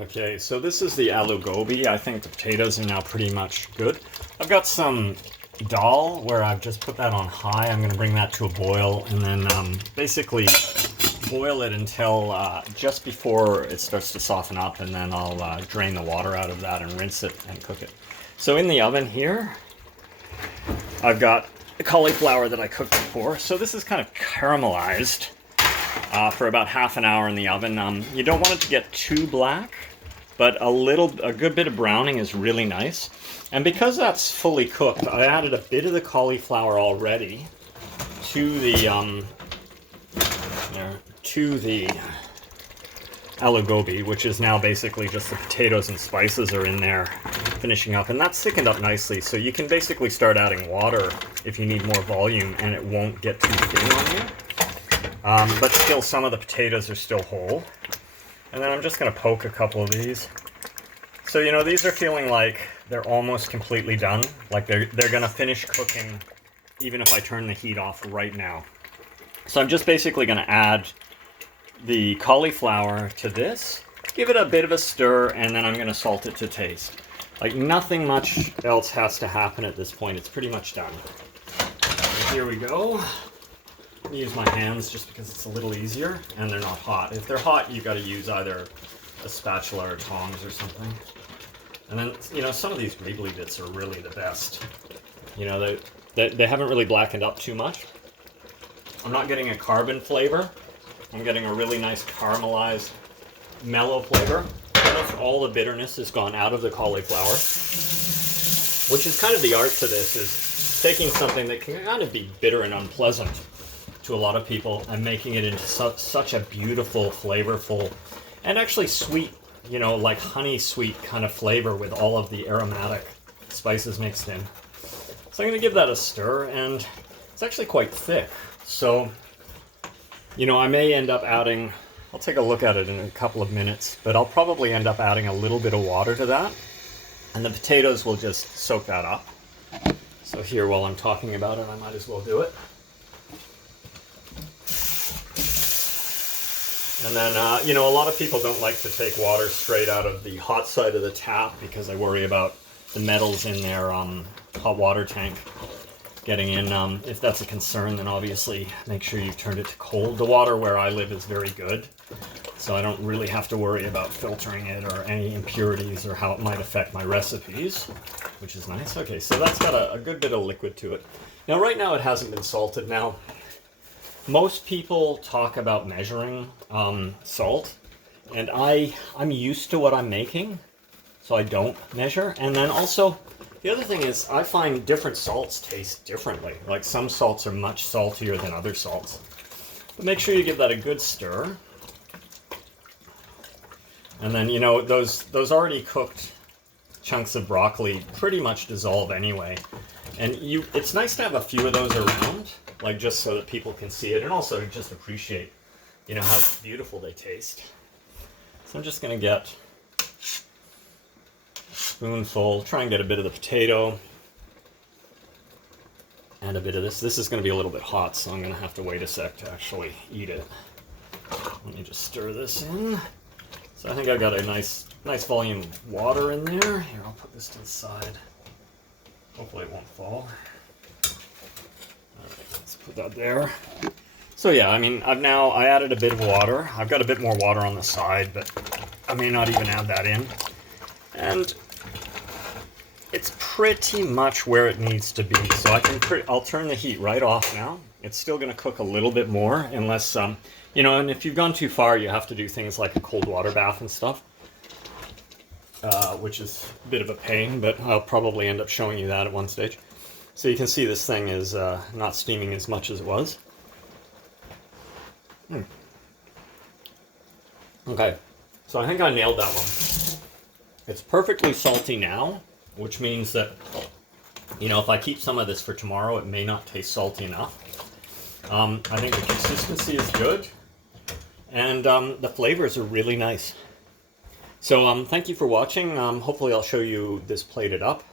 Okay, so this is the Aloo Gobi. I think the potatoes are now pretty much good. I've got some dal where I've just put that on high. I'm going to bring that to a boil and then basically boil it until just before it starts to soften up, and then I'll drain the water out of that and rinse it and cook it. So in the oven here, I've got the cauliflower that I cooked before. So this is kind of caramelized for about half an hour in the oven. You don't want it to get too black, but a good bit of browning is really nice. And because that's fully cooked, I added a bit of the cauliflower already to the Aloo Gobi, which is now basically just the potatoes and spices are in there finishing up, and that's thickened up nicely. So you can basically start adding water if you need more volume, and it won't get too thin on you. But still, some of the potatoes are still whole. And then I'm just going to poke a couple of these. So, you know, these are feeling like they're almost completely done. Like they're going to finish cooking even if I turn the heat off right now. So I'm just basically going to add the cauliflower to this, give it a bit of a stir, and then I'm going to salt it to taste. Like nothing much else has to happen at this point. It's pretty much done. So here we go. I'm use my hands just because it's a little easier and they're not hot. If they're hot, you got to use either a spatula or tongs or something. And then, you know, some of these wiggly bits are really the best. You know, they haven't really blackened up too much. I'm not getting a carbon flavor. I'm getting a really nice caramelized, mellow flavor. Almost all the bitterness has gone out of the cauliflower, which is kind of the art to this, is taking something that can kind of be bitter and unpleasant to a lot of people and making it into such a beautiful, flavorful, and actually sweet, you know, like honey sweet kind of flavor with all of the aromatic spices mixed in. So I'm going to give that a stir, and it's actually quite thick. So, you know, I may end up adding, I'll take a look at it in a couple of minutes, but I'll probably end up adding a little bit of water to that, and the potatoes will just soak that up. So here, while I'm talking about it, I might as well do it. And then, you know, a lot of people don't like to take water straight out of the hot side of the tap because they worry about the metals in their hot water tank getting in. If that's a concern, then obviously make sure you've turned it to cold. The water where I live is very good, so I don't really have to worry about filtering it or any impurities or how it might affect my recipes, which is nice. Okay, so that's got a good bit of liquid to it. Now, right now it hasn't been salted. Now, most people talk about measuring salt, and I'm used to what I'm making, so I don't measure. And then also, the other thing is I find different salts taste differently. Like some salts are much saltier than other salts. But make sure you give that a good stir. And then, you know, those already cooked chunks of broccoli pretty much dissolve anyway. And it's nice to have a few of those around, like just so that people can see it and also just appreciate, you know, how beautiful they taste. So I'm just going to get a spoonful, try and get a bit of the potato and a bit of this. This is going to be a little bit hot, so I'm going to have to wait a sec to actually eat it. Let me just stir this in. So I think I got a nice volume of water in there. Here, I'll put this to the side. Hopefully it won't fall. Alright, let's put that there. So yeah, I mean, I added a bit of water. I've got a bit more water on the side, but I may not even add that in. And it's pretty much where it needs to be. So I'll turn the heat right off now. It's still going to cook a little bit more unless, you know, and if you've gone too far, you have to do things like a cold water bath and stuff. Which is a bit of a pain, but I'll probably end up showing you that at one stage. So you can see this thing is not steaming as much as it was. Okay, so I think I nailed that one. It's perfectly salty now, which means that, you know, if I keep some of this for tomorrow, it may not taste salty enough. I think the consistency is good, and the flavors are really nice. So thank you for watching. Hopefully I'll show you this plated up.